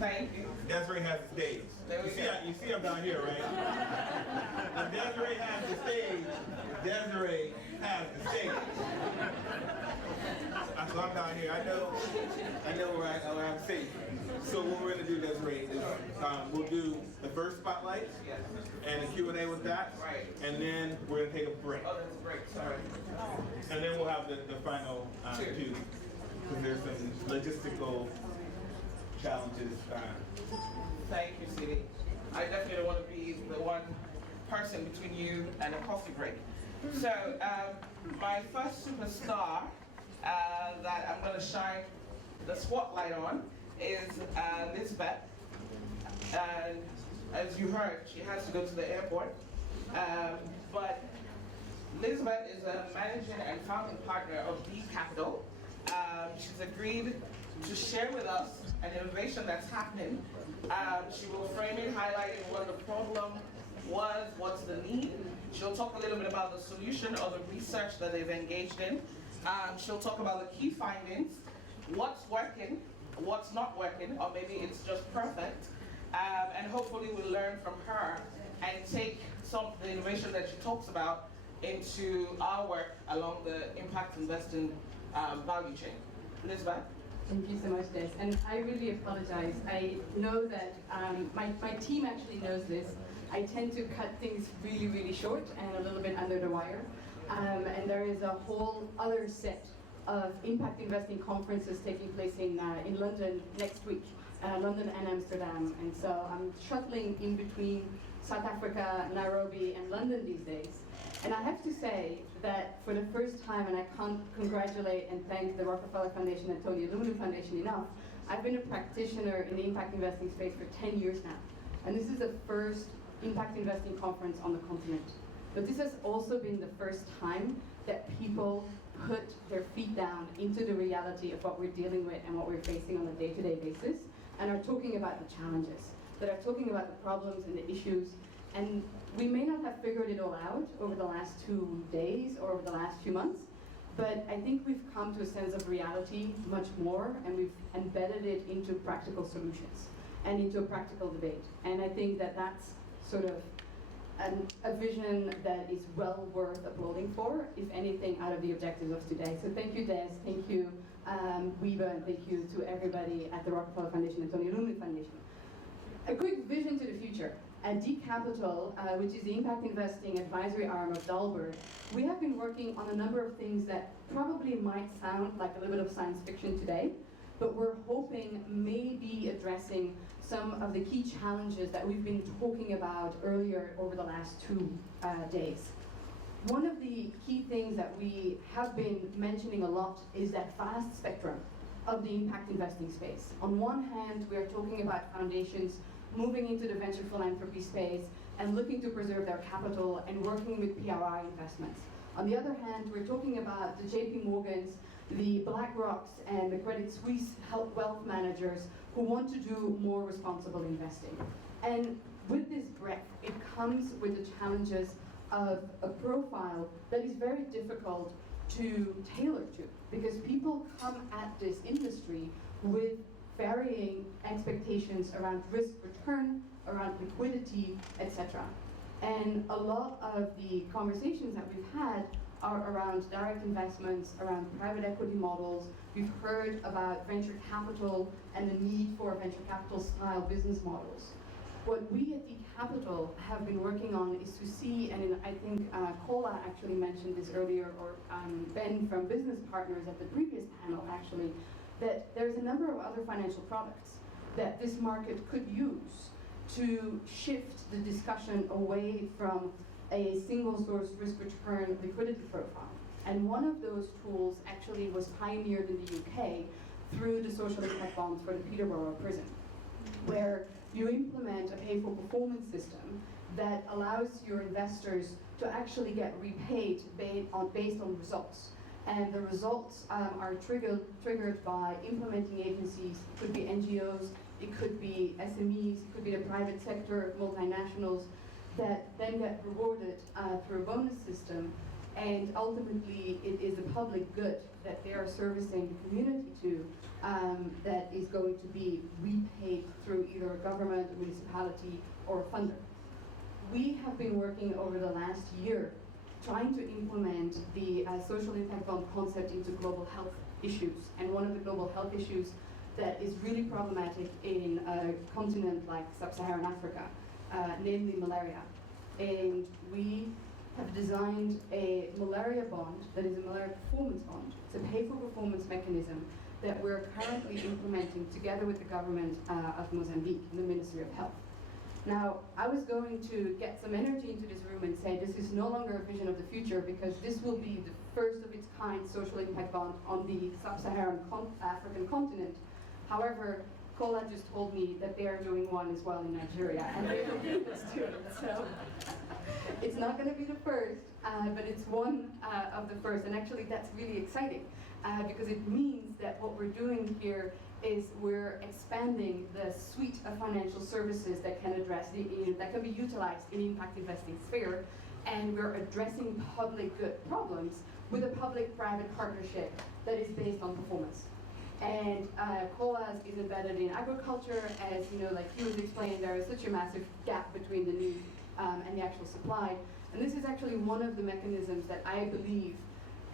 Thank you. Desiree has the stage. You see I'm down here, right? When Desiree has the stage, Desiree has the stage. So I'm down here. I know where I'm safe. So what we're going to do, Desiree, is we'll do the first spotlight and the Q&A with that. Right. And then we're going to take a break. Oh, that's a break. Sorry. And then we'll have the final two. Because there's some logistical challenges. Thank you, CD. I definitely don't want to be the one person between you and a coffee break. So my first superstar that I'm going to shine the spotlight on is Elizabeth. And as you heard, she has to go to the airport. But Elizabeth is a managing and founding partner of D Capital. She's agreed to share with us an innovation that's happening. She will frame it, highlighting what the problem was, what's the need. She'll talk a little bit about the solution or the research that they've engaged in. She'll talk about the key findings, what's working, what's not working, or maybe it's just perfect. And hopefully we'll learn from her and take some of the innovation that she talks about into our work along the impact investing value chain. Elizabeth? Thank you so much, Des. And I really apologize. I know that my team actually knows this. I tend to cut things really, really short and a little bit under the wire. And there is a whole other set of impact investing conferences taking place in London next week, London and Amsterdam. And so I'm shuttling in between South Africa, Nairobi, and London these days. And I have to say that for the first time, and I can't congratulate and thank the Rockefeller Foundation and Tony Alumni Foundation enough, I've been a practitioner in the impact investing space for 10 years now. And this is the first impact investing conference on the continent. But this has also been the first time that people put their feet down into the reality of what we're dealing with and what we're facing on a day-to-day basis, and are talking about the challenges, that are talking about the problems and the issues. And we may not have figured it all out over the last 2 days or over the last few months, but I think we've come to a sense of reality much more, and we've embedded it into practical solutions and into a practical debate. And I think that that's sort of a vision that is well worth applauding for, if anything, out of the objectives of today. So thank you, Des, thank you, Wiebe, and thank you to everybody at the Rockefeller Foundation and Tony Alumni Foundation. A quick vision to the future. At D Capital, which is the impact investing advisory arm of Dalberg, we have been working on a number of things that probably might sound like a little bit of science fiction today, but we're hoping may be addressing some of the key challenges that we've been talking about earlier over the last 2 days. One of the key things that we have been mentioning a lot is that vast spectrum of the impact investing space. On one hand, we are talking about foundations moving into the venture philanthropy space and looking to preserve their capital and working with PRI investments. On the other hand, we're talking about the JP Morgans, the BlackRocks, and the Credit Suisse wealth managers who want to do more responsible investing. And with this breadth, it comes with the challenges of a profile that is very difficult to tailor to, because people come at this industry with varying expectations around risk return, around liquidity, etc. And a lot of the conversations that we've had are around direct investments, around private equity models. We've heard about venture capital and the need for venture capital style business models. What we at D Capital have been working on is to see, and I think Kola actually mentioned this earlier, or Ben from Business Partners at the previous panel actually, that there's a number of other financial products that this market could use to shift the discussion away from a single source risk return liquidity profile. And one of those tools actually was pioneered in the UK through the social impact bonds for the Peterborough prison, where you implement a pay for performance system that allows your investors to actually get repaid based on results. And the results are triggered by implementing agencies. It could be NGOs, it could be SMEs, it could be the private sector, multinationals, that then get rewarded through a bonus system and ultimately it is the public good that they are servicing the community to that is going to be repaid through either a government, a municipality, or a funder. We have been working over the last year trying to implement the social impact bond concept into global health issues. And one of the global health issues that is really problematic in a continent like sub-Saharan Africa, namely malaria. And we have designed a malaria bond that is a malaria performance bond. It's a pay-for-performance mechanism that we're currently implementing together with the government of Mozambique and the Ministry of Health. Now, I was going to get some energy into this room and say this is no longer a vision of the future, because this will be the first of its kind social impact bond on the sub-Saharan African continent. However, Kola just told me that they are doing one as well in Nigeria, and they will lead us to it. So it's not going to be the first, but it's one of the first. And actually, that's really exciting because it means that what we're doing here is we're expanding the suite of financial services that can address that can be utilized in impact investing sphere, and we're addressing public good problems with a public-private partnership that is based on performance. And COLAS is embedded in agriculture, as you know, like he was explaining, there is such a massive gap between the need and the actual supply. And this is actually one of the mechanisms that I believe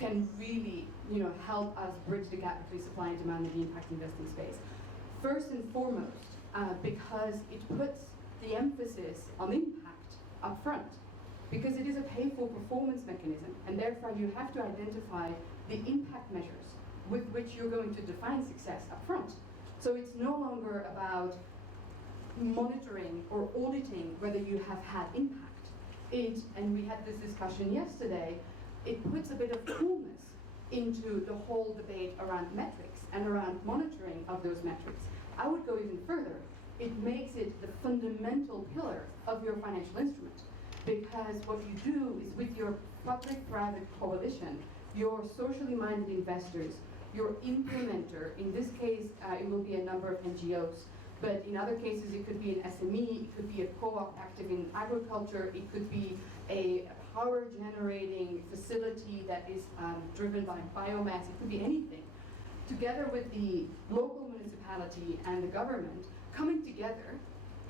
can really, help us bridge the gap between supply and demand in the impact investing space. First and foremost, because it puts the emphasis on impact up front, because it is a pay-for-performance mechanism, and therefore you have to identify the impact measures with which you're going to define success up front. So it's no longer about monitoring or auditing whether you have had impact. And we had this discussion yesterday, it puts a bit of coolness into the whole debate around metrics and around monitoring of those metrics. I would go even further. It makes it the fundamental pillar of your financial instrument, because what you do is with your public-private coalition, your socially minded investors, your implementer, in this case it will be a number of NGOs, but in other cases it could be an SME, it could be a co-op active in agriculture, it could be a power generating facility that is driven by biomass, it could be anything. Together with the local municipality and the government coming together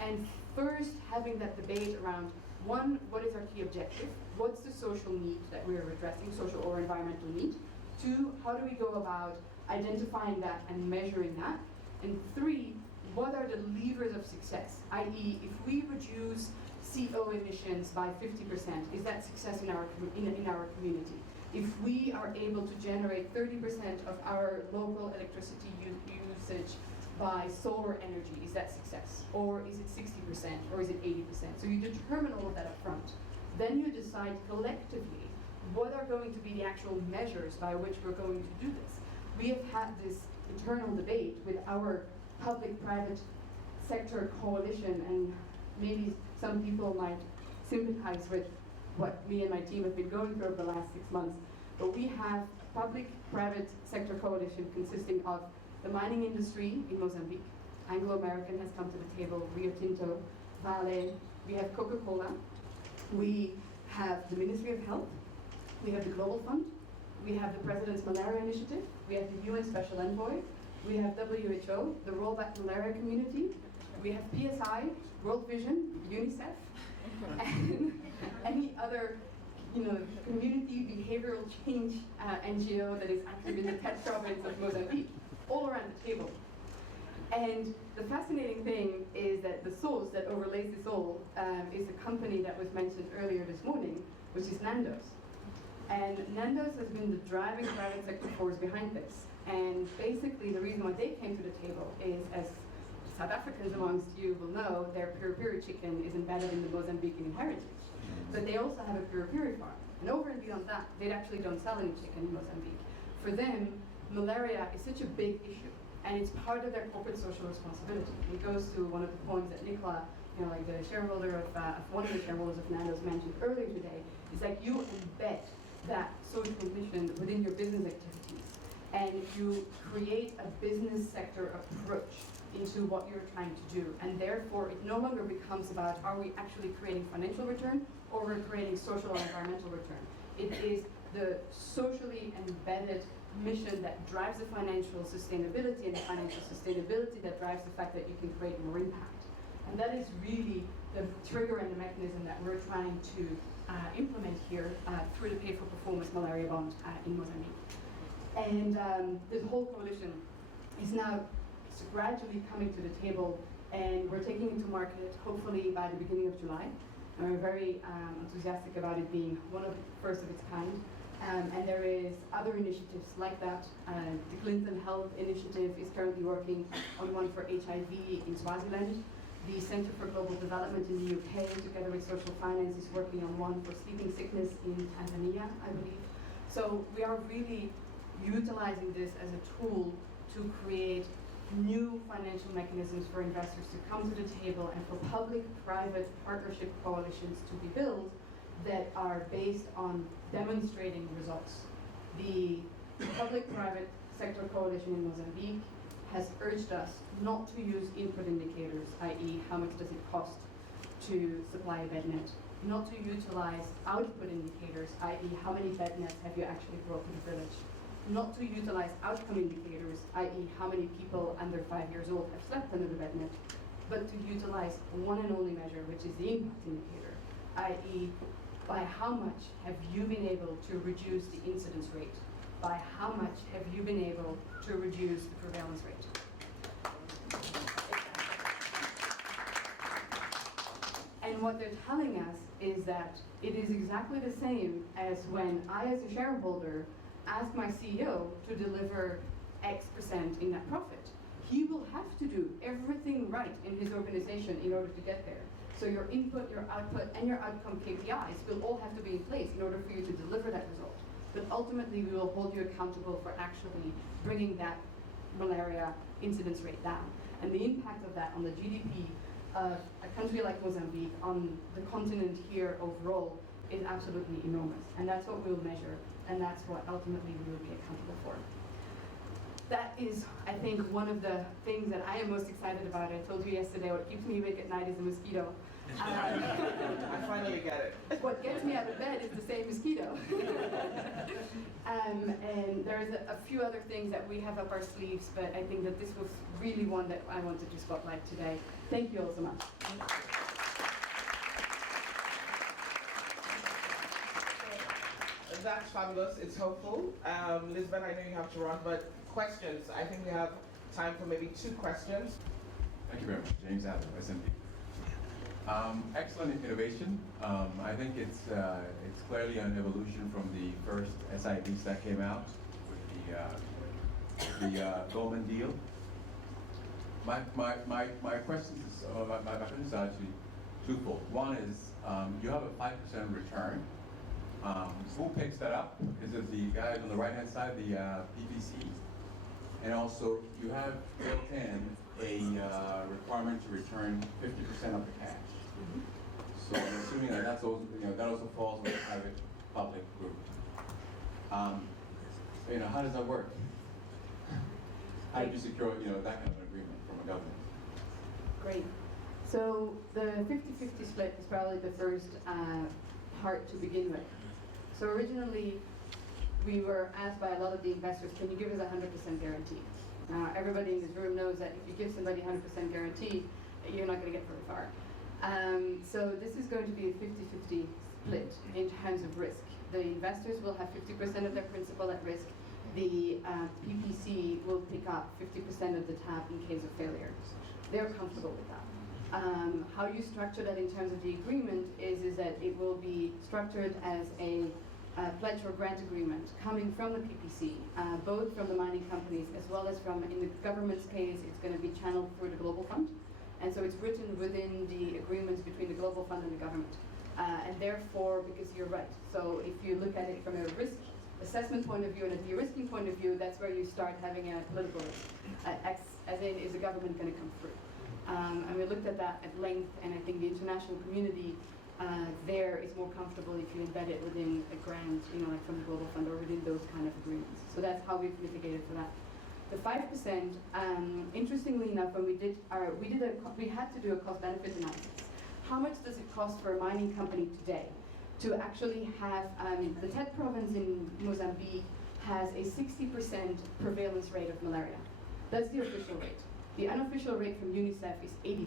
and first having that debate around, one, what is our key objective? What's the social need that we're addressing, social or environmental need? Two, how do we go about identifying that and measuring that? And three, what are the levers of success? I.e., if we reduce CO emissions by 50%, is that success in our community? If we are able to generate 30% of our local electricity usage by solar energy, is that success? Or is it 60%, or is it 80%? So you determine all of that up front. Then you decide collectively what are going to be the actual measures by which we're going to do this. We have had this internal debate with our public-private sector coalition, and maybe some people might sympathize with what me and my team have been going through over the last 6 months, but we have public-private sector coalition consisting of the mining industry in Mozambique, Anglo-American has come to the table, Rio Tinto, Vale, we have Coca-Cola, we have the Ministry of Health, we have the Global Fund, we have the President's Malaria Initiative, we have the UN Special Envoy, we have WHO, the Rollback Malaria Community, we have PSI, World Vision, UNICEF, and any other community behavioral change NGO that is active in the test province of Mozambique, all around the table. And the fascinating thing is that the source that overlays this all is a company that was mentioned earlier this morning, which is Nando's. And Nando's has been the driving private sector force behind this. And basically the reason why they came to the table is, as South Africans amongst you will know, their piri-piri chicken is embedded in the Mozambican heritage. But they also have a piri-piri farm. And over and beyond that, they actually don't sell any chicken in Mozambique. For them, malaria is such a big issue, and it's part of their corporate social responsibility. It goes to one of the points that Nicola, like the shareholder of one of the shareholders of Nando's mentioned earlier today, is like you embed that social mission within your business activities, and you create a business sector approach into what you're trying to do. And therefore, it no longer becomes about, are we actually creating financial return, or we're creating social or environmental return. It is the socially embedded mission that drives the financial sustainability, and the financial sustainability that drives the fact that you can create more impact. And that is really the trigger and the mechanism that we're trying to implement here through the Pay for Performance Malaria Bond in Mozambique. And this whole coalition is now gradually coming to the table, and we're taking it to market hopefully by the beginning of July. And we're very enthusiastic about it being one of the first of its kind. And there is other initiatives like that. The Clinton Health Initiative is currently working on one for HIV in Swaziland. The Center for Global Development in the UK, together with Social Finance, is working on one for sleeping sickness in Tanzania, I believe. So we are really utilizing this as a tool to create new financial mechanisms for investors to come to the table and for public-private partnership coalitions to be built that are based on demonstrating results. The public-private sector coalition in Mozambique has urged us not to use input indicators, i.e. how much does it cost to supply a bed net, not to utilize output indicators, i.e. how many bed nets have you actually brought to the village, not to utilize outcome indicators, i.e. how many people under 5 years old have slept under the bed net, but to utilize one and only measure, which is the impact indicator, i.e. by how much have you been able to reduce the incidence rate? By how much have you been able to reduce the prevalence rate? And what they're telling us is that it is exactly the same as when I, as a shareholder, ask my CEO to deliver X% in net profit. He will have to do everything right in his organization in order to get there. So your input, your output, and your outcome KPIs will all have to be in place in order for you to deliver that result. But ultimately, we will hold you accountable for actually bringing that malaria incidence rate down. And the impact of that on the GDP of a country like Mozambique, on the continent here overall, is absolutely enormous. And that's what we'll measure, and that's what ultimately we will be accountable for. That is, I think, one of the things that I am most excited about. I told you yesterday, what keeps me awake at night is a mosquito. I finally get it. What gets me out of bed is the same mosquito. And there's a few other things that we have up our sleeves, but I think that this was really one that I wanted to spotlight today. Thank you all so much. That's fabulous. It's hopeful. Lisbeth, I know you have to run, but questions. I think we have time for maybe 2 questions. Thank you very much. James Adler, SMB. Excellent innovation. I think it's clearly an evolution from the first SIVs that came out with the Goldman deal. My question is actually twofold. One is you have a 5% return. Who picks that up? Is it the guy on the right-hand side, the PPC? And also, you have built in a requirement to return 50% of the cash. So I'm assuming that that's also, that also falls with the private-public group. How does that work? How did you secure, that kind of an agreement from a government? Great. So the 50-50 split is probably the first part to begin with. So originally, we were asked by a lot of the investors, can you give us a 100% guarantee? Everybody in this room knows that if you give somebody 100% guarantee, you're not going to get very far. So this is going to be a 50-50 split in terms of risk. The investors will have 50% of their principal at risk. The PPC will pick up 50% of the tab in case of failure. They're comfortable with that. How you structure that in terms of the agreement is that it will be structured as a pledge or grant agreement coming from the PPC, both from the mining companies as well as from, in the government's case, it's going to be channeled through the Global Fund. And so it's written within the agreements between the Global Fund and the government. And therefore, because you're right, so if you look at it from a risk assessment point of view and a de-risking point of view, that's where you start having a political risk, as in, is the government going to come through? And we looked at that at length, and I think the international community there is more comfortable if you embed it within a grant, like from the Global Fund or within those kind of agreements. So that's how we've mitigated for that. The 5%, interestingly enough, when we had to do a cost-benefit analysis. How much does it cost for a mining company today to actually have, the Tet province in Mozambique has a 60% prevalence rate of malaria. That's the official rate. The unofficial rate from UNICEF is 80%.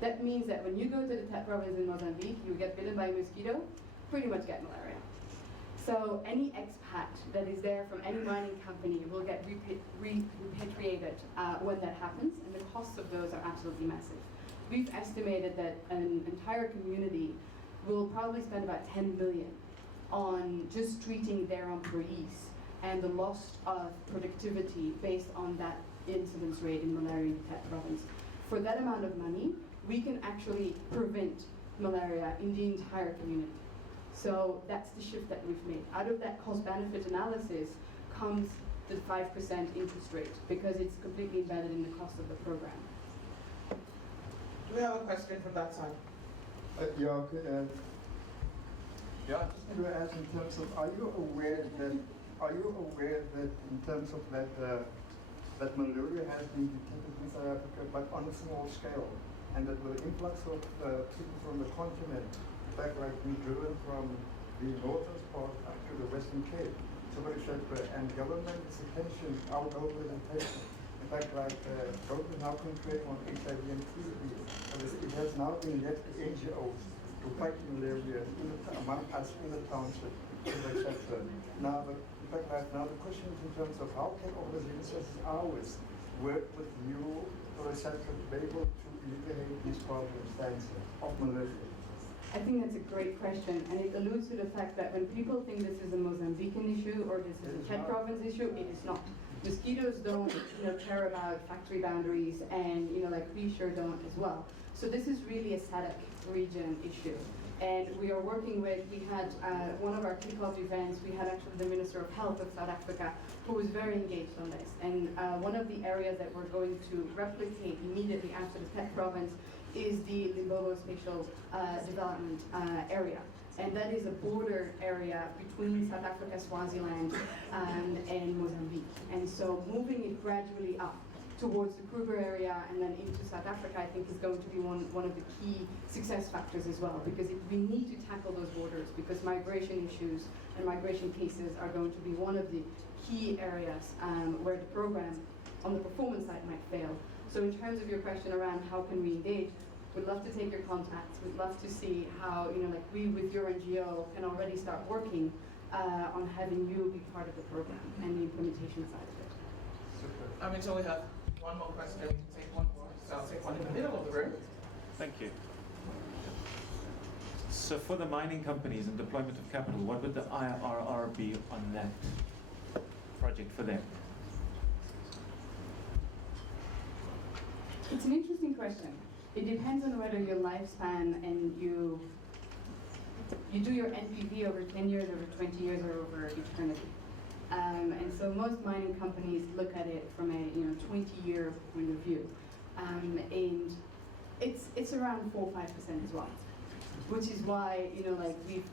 That means that when you go to the Tet province in Mozambique, you get bitten by a mosquito, pretty much get malaria. So any expat that is there from any mining company will get repatriated when that happens, and the costs of those are absolutely massive. We've estimated that an entire community will probably spend about 10 million on just treating their employees and the loss of productivity based on that incidence rate in malaria in the Tet province. For that amount of money, we can actually prevent malaria in the entire community. So that's the shift that we've made. Out of that cost-benefit analysis comes the 5% interest rate, because it's completely embedded in the cost of the program. Do we have a question from that side? Yeah, Yeah. just to ask in terms of, are you aware that in terms of that that malaria has been detected in South Africa, but on a small scale, and that the influx of people from the continent, in fact, like being driven from the northern part up to the Western Cape, so very separate, and government's attention, our government's attention, in fact, like government now concentrating on HIV and TB, it has now been left to NGOs to fight malaria among us in the township, etc. Now, in fact, like now the question is in terms of how can organizations such as ours work with you, etc., to be able to alleviate these problems of malaria? I think that's a great question, and it alludes to the fact that when people think this is a Mozambican issue or this is a Tet province issue, it is not. Mosquitoes don't, care about factory boundaries, and like we sure don't as well. So this is really a SADC region issue. And we are working with, we had one of our kickoff events, we had actually the Minister of Health of South Africa, who was very engaged on this. And one of the areas that we're going to replicate immediately after the Tet province is the Limpopo Spatial Development Area. And that is a border area between South Africa, Swaziland, and Mozambique. And so moving it gradually up towards the Kruger area and then into South Africa, I think is going to be one of the key success factors as well, because we need to tackle those borders, because migration issues and migration cases are going to be one of the key areas where the program on the performance side might fail. So in terms of your question around how can we engage, we'd love to take your contacts. We'd love to see how, like we with your NGO can already start working on having you be part of the program and the implementation side of it. So we have one more question. We can take one more. So I'll take one in the middle of the room. Thank you. So for the mining companies and deployment of capital, what would the IRR be on that project for them? It's an interesting question. It depends on whether your lifespan and you do your NPV over 10 years, over 20 years, or over eternity. And so most mining companies look at it from a 20-year point of view, and it's around 4 or 5% as well, which is why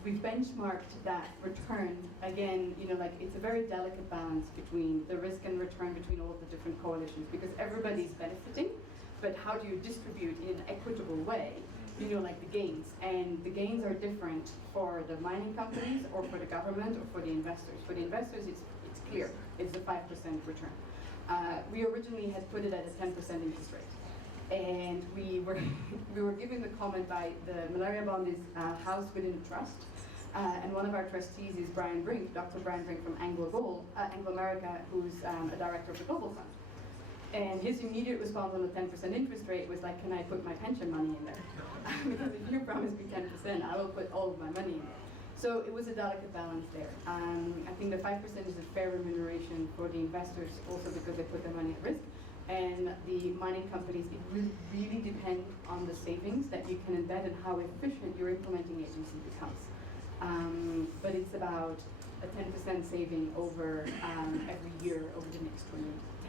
we've benchmarked that return again. It's a very delicate balance between the risk and return between all the different coalitions, because everybody's benefiting, but how do you distribute in an equitable way? The gains. And the gains are different for the mining companies or for the government or for the investors. For the investors, it's clear. It's a 5% return. We originally had put it at a 10% interest rate. And we were given the comment by the malaria bond is housed within a trust. And one of our trustees is Brian Brink, Dr. Brian Brink from Anglo America, who's a director of the Global Fund. And his immediate response on the 10% interest rate was like, can I put my pension money in there? Because if you promise me 10%, I will put all of my money in there. So it was a delicate balance there. I think the 5% is a fair remuneration for the investors, also because they put their money at risk. And the mining companies, it will really depend on the savings that you can embed and how efficient your implementing agency becomes. But it's about a 10% saving over every year over the next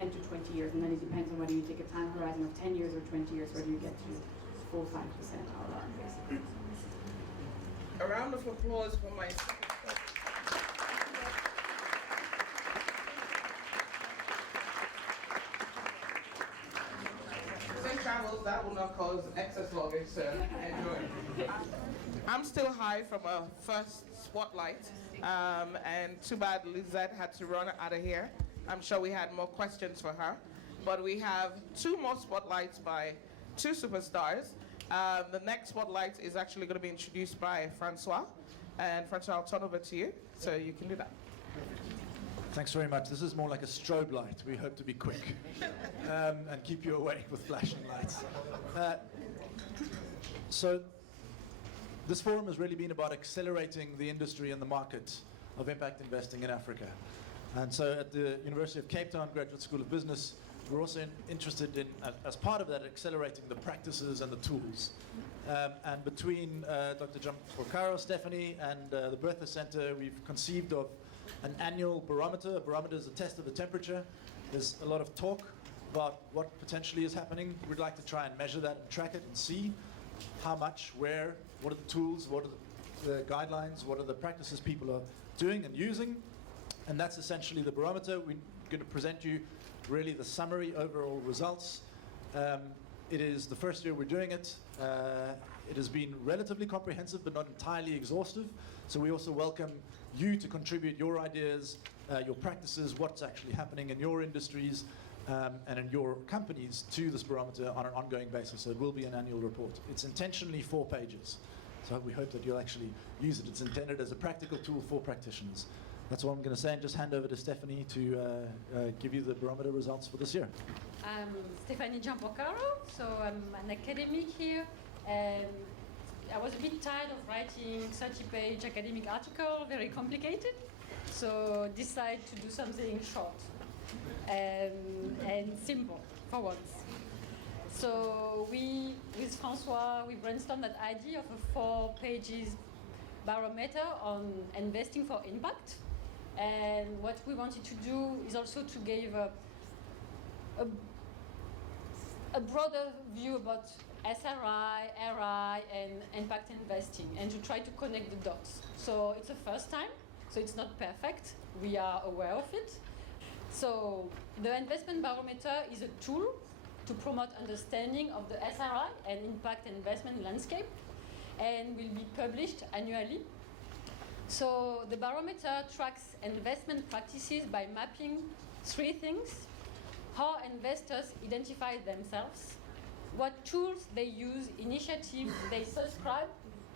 10 to 20 years, and then it depends on whether you take a time horizon of 10 years or 20 years, whether you get to 4 or 5% RR, basically. A round of applause for my second question. Safe travels. that will not cause excess luggage, so enjoy. I'm still high from a first spotlight, and too bad Lizette had to run out of here. I'm sure we had more questions for her, but we have 2 more spotlights by 2 superstars. The next spotlight is actually going to be introduced by Francois, and Francois, I'll turn over to you, so you can do that. Thanks very much. This is more like a strobe light. We hope to be quick and keep you awake with flashing lights. So this forum has really been about accelerating the industry and the market of impact investing in Africa. And so at the University of Cape Town Graduate School of Business, we're also interested in, as part of that, accelerating the practices and the tools. And between Dr. Gianporcaro, Stephanie, and the Bertha Center, we've conceived of an annual barometer. A barometer is a test of the temperature. There's a lot of talk about what potentially is happening. We'd like to try and measure that and track it and see how much, where, what are the tools, what are the guidelines, what are the practices people are doing and using. And that's essentially the barometer. We're going to present you really the summary overall results. It is the first year we're doing it. It has been relatively comprehensive, but not entirely exhaustive. So we also welcome you to contribute your ideas, your practices, what's actually happening in your industries and in your companies to this barometer on an ongoing basis. So it will be an annual report. It's intentionally 4 pages. So we hope that you'll actually use it. It's intended as a practical tool for practitioners. That's what I'm going to say, and just hand over to Stephanie to give you the barometer results for this year. I'm Stephanie Gianporcaro, so I'm an academic here, and I was a bit tired of writing 30-page academic article, very complicated, so decided to do something short and simple for once. So with Francois, we brainstormed that idea of a 4 pages barometer on investing for impact. And what we wanted to do is also to give a broader view about SRI, RI, and impact investing, and to try to connect the dots. So it's the first time, so it's not perfect. We are aware of it. So the investment barometer is a tool to promote understanding of the SRI and impact investment landscape, and will be published annually. So the barometer tracks investment practices by mapping 3 things: how investors identify themselves, what tools they use, initiatives they subscribe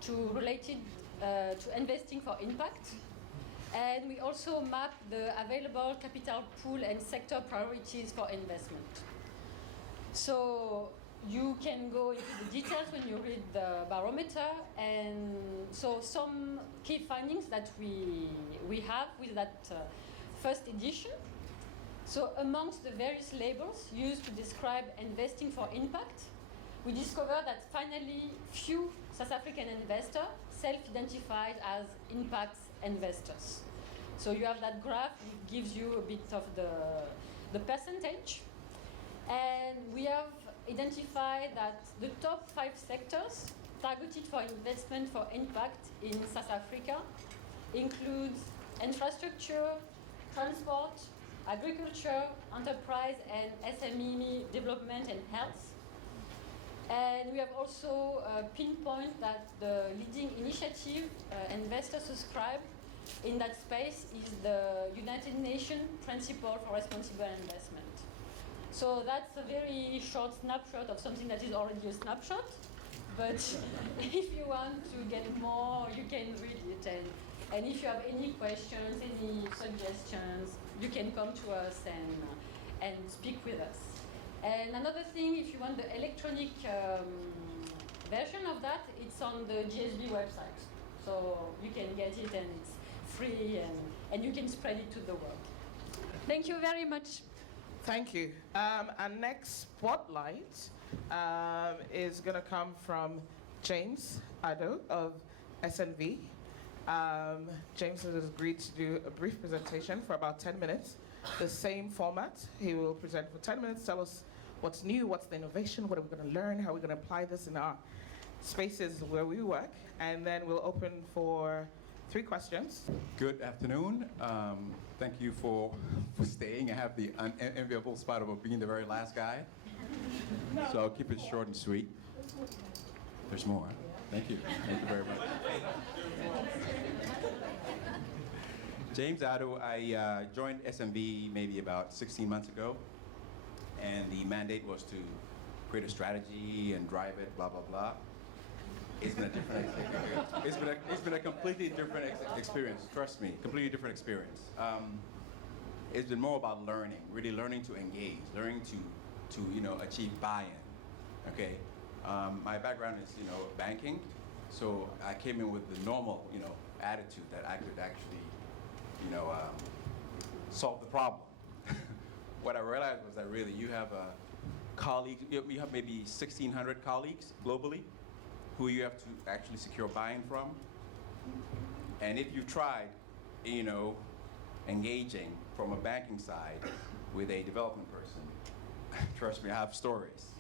to related to investing for impact, and we also map the available capital pool and sector priorities for investment. So you can go into the details when you read the barometer, and so some key findings that we have with that first edition. So amongst the various labels used to describe investing for impact, we discovered that finally few South African investors self-identified as impact investors. So you have that graph, it gives you a bit of the percentage. And we have identified that the top 5 sectors targeted for investment for impact in South Africa includes infrastructure, transport, agriculture, enterprise, and SME development and health. And we have also pinpointed that the leading initiative investors subscribe in that space is the United Nations Principle for Responsible Investment. So that's a very short snapshot of something that is already a snapshot. But if you want to get more, you can read it. And if you have any questions, any suggestions, you can come to us and speak with us. And another thing, if you want the electronic version of that, it's on the GSB website. So you can get it, and it's free, and you can spread it to the world. Thank you very much. Thank you. Our next spotlight is going to come from James Addo of SNV. James has agreed to do a brief presentation for about 10 minutes. The same format. He will present for 10 minutes, tell us what's new, what's the innovation, what are we going to learn, how are we going to apply this in our spaces where we work, and then we'll open for 3 questions. Good afternoon. Thank you for staying. I have the unenviable spot of being the very last guy. So I'll keep it short and sweet. There's more. Thank you. Thank you very much. James Addo, I joined SMB maybe about 16 months ago, and the mandate was to create a strategy and drive it, blah, blah, blah. It's been a different it's been a completely different experience, trust me, completely different experience. It's been more about learning, really learning to engage, learning to achieve buy-in, okay? My background is, banking, so I came in with the normal, attitude that I could actually, solve the problem. What I realized was that really you have a colleague, you have maybe 1,600 colleagues globally who you have to actually secure buy-in from. And if you've tried, engaging from a banking side with a development person, trust me, I have stories.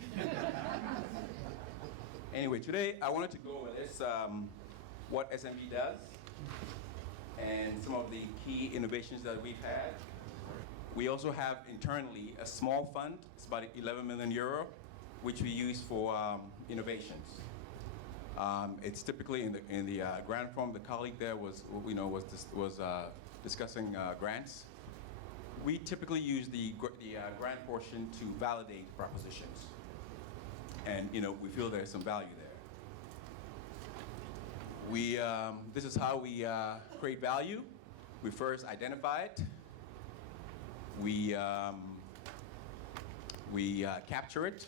Anyway, today I wanted to go over this, what SMB does, and some of the key innovations that we've had. We also have internally a small fund, it's about 11 million euro, which we use for innovations. It's typically in the grant form. The colleague there was discussing grants. We typically use the grant portion to validate propositions, and we feel there's some value there. This is how we create value. We first identify it. We capture it,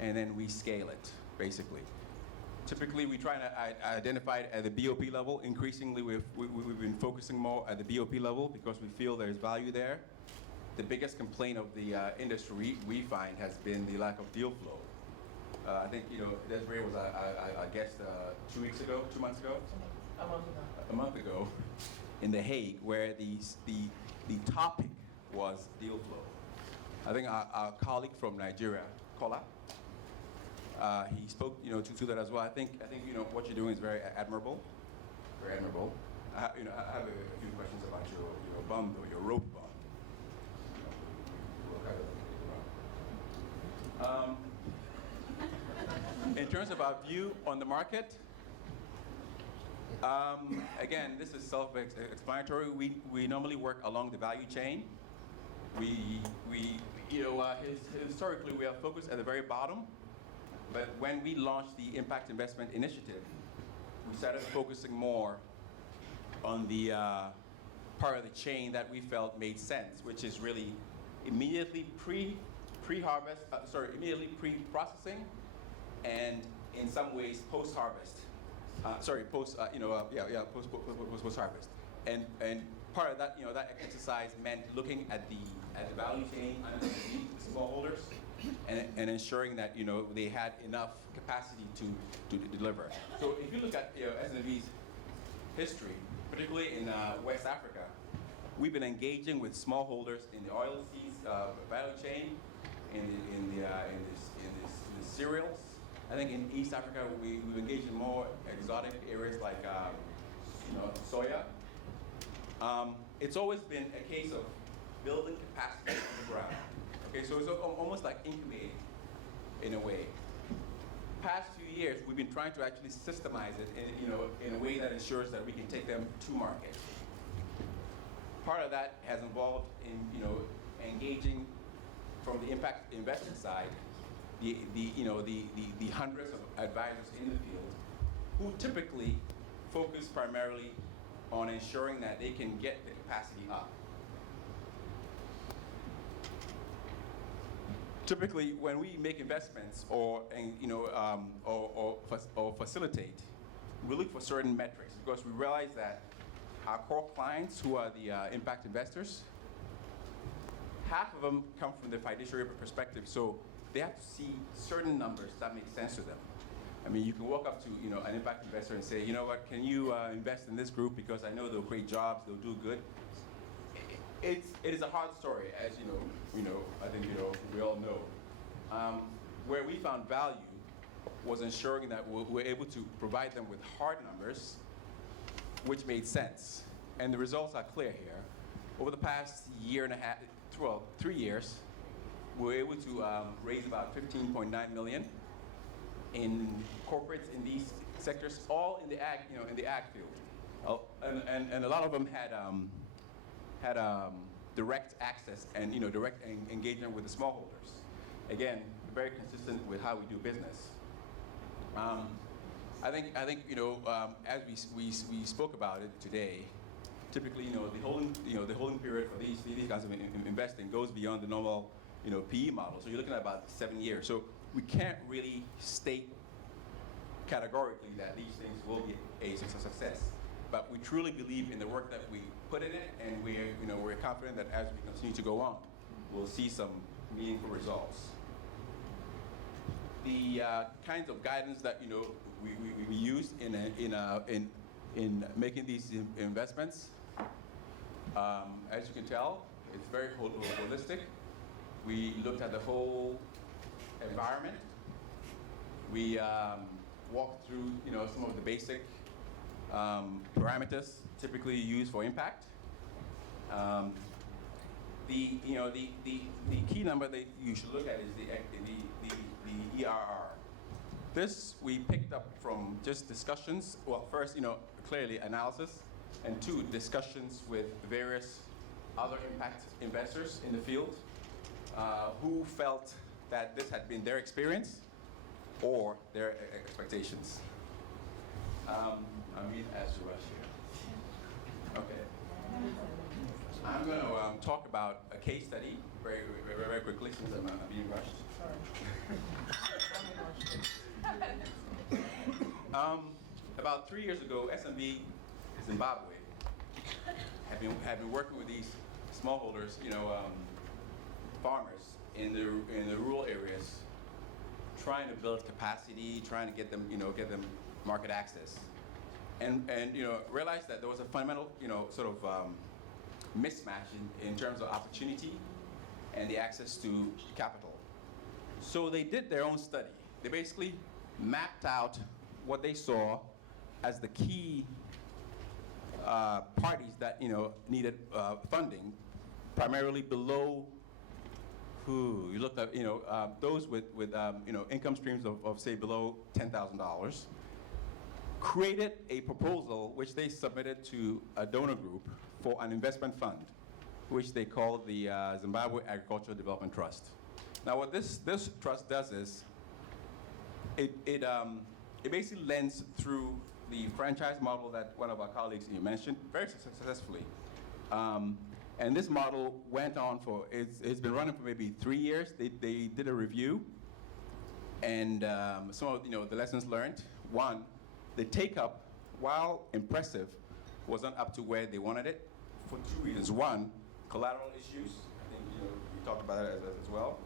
and then we scale it, basically. Typically, we try to identify it at the BOP level. Increasingly, we've been focusing more at the BOP level because we feel there's value there. The biggest complaint of the industry we find has been the lack of deal flow. I think, Desiree was a guest 2 months ago? A month ago, in The Hague, where the topic was deal flow. I think our colleague from Nigeria, Kola, he spoke, to that as well. I think what you're doing is very admirable, very admirable. I have a few questions about your bond or your rope bond. In terms of our view on the market, again, this is self-explanatory. We normally work along the value chain. Historically, we are focused at the very bottom. But when we launched the Impact Investment Initiative, we started focusing more on the part of the chain that we felt made sense, which is really immediately immediately pre-processing, and in some ways post-harvest. Post-harvest. And part of that, that exercise meant looking at the value chain underneath the smallholders, and ensuring that they had enough capacity to deliver. So if you look at SMB's history, particularly in West Africa, we've been engaging with smallholders in the oilseeds value chain, in the cereals. I think in East Africa we've engaged in more exotic areas like soya. It's always been a case of building capacity on the ground. Okay, so it's almost like incubating in a way. Past few years, we've been trying to actually systemize it in a way that ensures that we can take them to market. Part of that has involved in engaging from the impact investing side, the hundreds of advisors in the field who typically focus primarily on ensuring that they can get the capacity up. Typically, when we make investments or facilitate, we look for certain metrics because we realize that our core clients, who are the impact investors, half of them come from the fiduciary perspective, so they have to see certain numbers that make sense to them. I mean, you can walk up to an impact investor and say, what, can you invest in this group because I know they'll create jobs, they'll do good. It is a hard story, as I think we all know. Where we found value was ensuring that we're able to provide them with hard numbers, which made sense. And the results are clear here. Over the past year and a half, 3 years, we were able to raise about 15.9 million in corporates in these sectors, all in the ag, in the ag field, and a lot of them had direct access and direct engagement with the smallholders. Again, very consistent with how we do business. I think as we spoke about it today, typically the holding period for these kinds of investing goes beyond the normal PE model. So you're looking at about 7 years. So we can't really state categorically that these things will be a success. But we truly believe in the work that we put in it, and we're confident that as we continue to go on, we'll see some meaningful results. The kinds of guidance that we use in making these investments, as you can tell, it's very holistic. We looked at the whole environment. We walked through some of the basic parameters typically used for impact. The key number that you should look at is the ERR. This we picked up from just discussions. Well, first, clearly analysis, and two, discussions with various other impact investors in the field who felt that this had been their experience or their expectations. I'm being asked to rush here. Okay. I'm going to talk about a case study very quickly since I'm being rushed. About 3 years ago, SMB Zimbabwe had been working with these smallholders, farmers in the rural areas, trying to build capacity, trying to get them market access, and realized that there was a fundamental mismatch in terms of opportunity and the access to capital. So they did their own study. They basically mapped out what they saw as the key parties that needed funding, primarily below. You looked at those with income streams of say below $10,000. Created a proposal which they submitted to a donor group for an investment fund, which they called the Zimbabwe Agricultural Development Trust. Now, what this trust does is it basically lends through the franchise model that one of our colleagues mentioned very successfully. And this model went on for, it's been running for maybe 3 years. They did a review, and some of the lessons learned. One, the take-up, while impressive, wasn't up to where they wanted it for 2 reasons. One, collateral issues. I think we talked about that as well.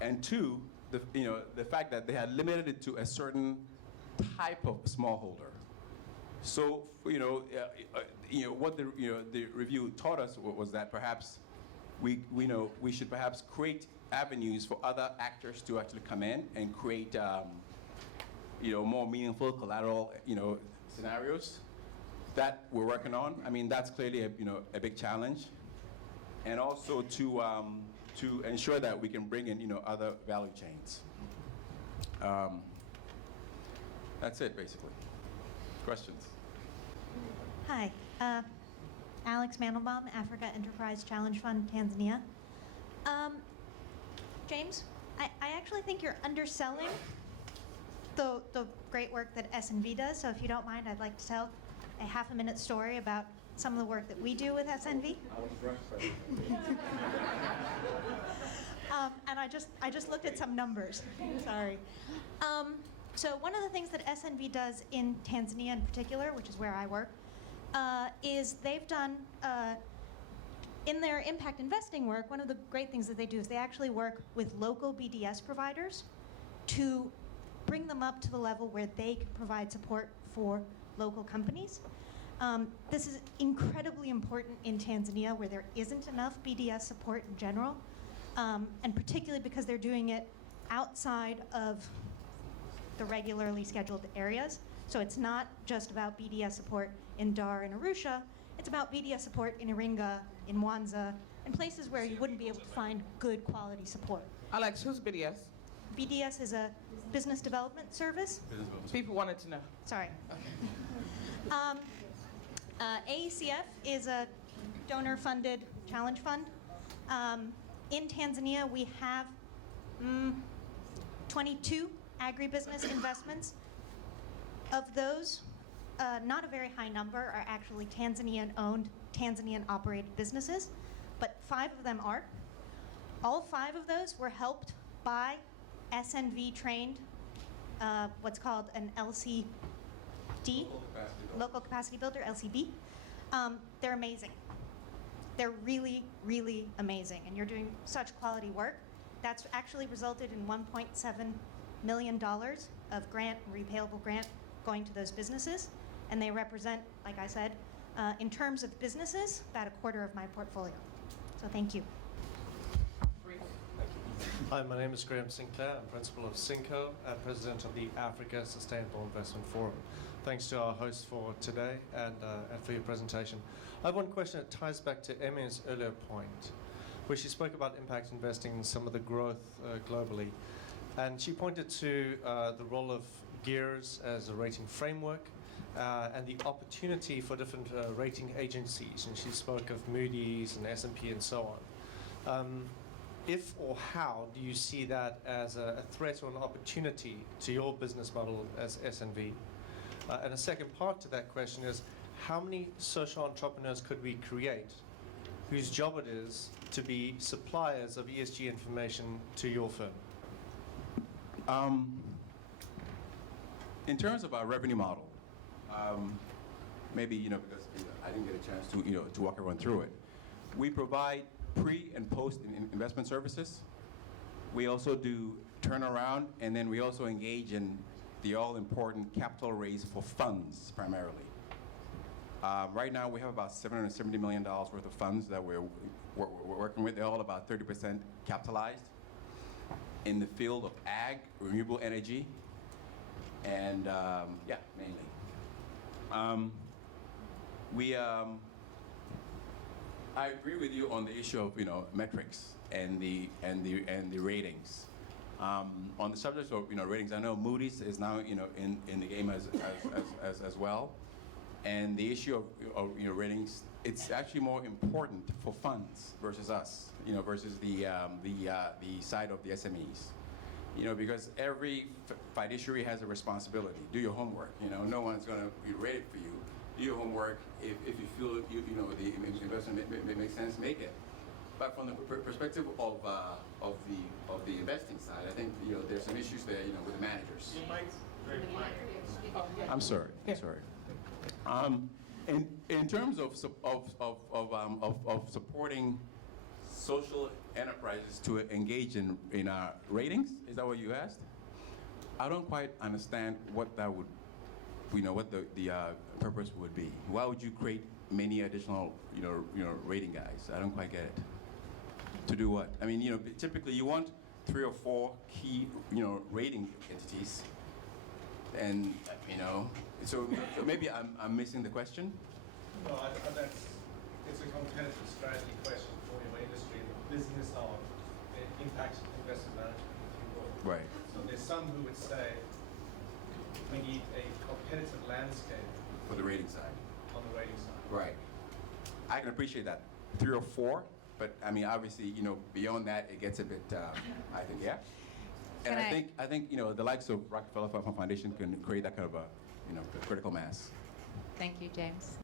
And two, the fact that they had limited it to a certain type of smallholder. So what the review taught us was that perhaps we should perhaps create avenues for other actors to actually come in and create more meaningful collateral scenarios that we're working on. I mean, that's clearly a big challenge, and also to ensure that we can bring in other value chains. That's it basically. Questions? Hi, Alex Mandelbaum, Africa Enterprise Challenge Fund, Tanzania. James, I actually think you're underselling the great work that SNV does. So if you don't mind, I'd like to tell a half-a-minute story about some of the work that we do with SNV. And I just looked at some numbers. Sorry. So one of the things that SNV does in Tanzania in particular, which is where I work, is they've done, in their impact investing work, one of the great things that they do is they actually work with local BDS providers to bring them up to the level where they can provide support for local companies. This is incredibly important in Tanzania, where there isn't enough BDS support in general, and particularly because they're doing it outside of the regularly scheduled areas. So it's not just about BDS support in Dar and Arusha, it's about BDS support in Iringa, in Mwanza, and places where you wouldn't be able to find good quality support. Alex, who's BDS? BDS is a business development service. People wanted to know. Sorry. AECF is a donor-funded challenge fund. In Tanzania, we have 22 agribusiness investments. Of those, not a very high number are actually Tanzanian-owned, Tanzanian-operated businesses, but 5 of them are. All 5 of those were helped by SNV-trained, what's called an LCD, Local Capacity Builder, LCB. They're amazing. They're really, really amazing, and you're doing such quality work. That's actually resulted in $1.7 million of grant, repayable grant, going to those businesses, and they represent, like I said, in terms of businesses, about a quarter of my portfolio. So thank you. Hi, my name is Graham Sinclair. I'm principal of Cinco and president of the Africa Sustainable Investment Forum. Thanks to our host for today and for your presentation. I have one question that ties back to Emmy's earlier point, where she spoke about impact investing and some of the growth globally. And she pointed to the role of gears as a rating framework and the opportunity for different rating agencies. And she spoke of Moody's and S&P and so on. If or how do you see that as a threat or an opportunity to your business model as SNV? And a second part to that question is, how many social entrepreneurs could we create whose job it is to be suppliers of ESG information to your firm? In terms of our revenue model, maybe because I didn't get a chance to to walk everyone through it. We provide pre and post investment services. We also do turnaround, and then we also engage in the all-important capital raise for funds primarily. Right now we have about $770 million worth of funds that we're working with. They're all about 30% capitalized in the field of ag, renewable energy, and mainly. I agree with you on the issue of metrics and the ratings. On the subject of ratings, I know Moody's is now in the game as well, and the issue of ratings, it's actually more important for funds versus us, versus the side of the SMEs, because every fiduciary has a responsibility. Do your homework. No one's going to be rated for you. Do your homework. If you feel the investment makes sense, make it. But from the perspective of the investing side, I think there's some issues there with the managers. I'm sorry. I'm sorry. In terms of supporting social enterprises to engage in our ratings, is that what you asked? I don't quite understand what that would, what the purpose would be. Why would you create many additional, rating guys? I don't quite get it. To do what? I mean, typically you want 3 or 4 key, rating entities, and so maybe I'm missing the question. No, it's a competitive strategy question for your industry, the business of impact investment management, if you will. Right. So there's some who would say we need a competitive landscape For the rating side. on the rating side. Right. I can appreciate that. 3 or 4, but I mean, obviously, beyond that, it gets a bit. I think, yeah. And I think the likes of Rockefeller Foundation can create that kind of a critical mass. Thank you, James.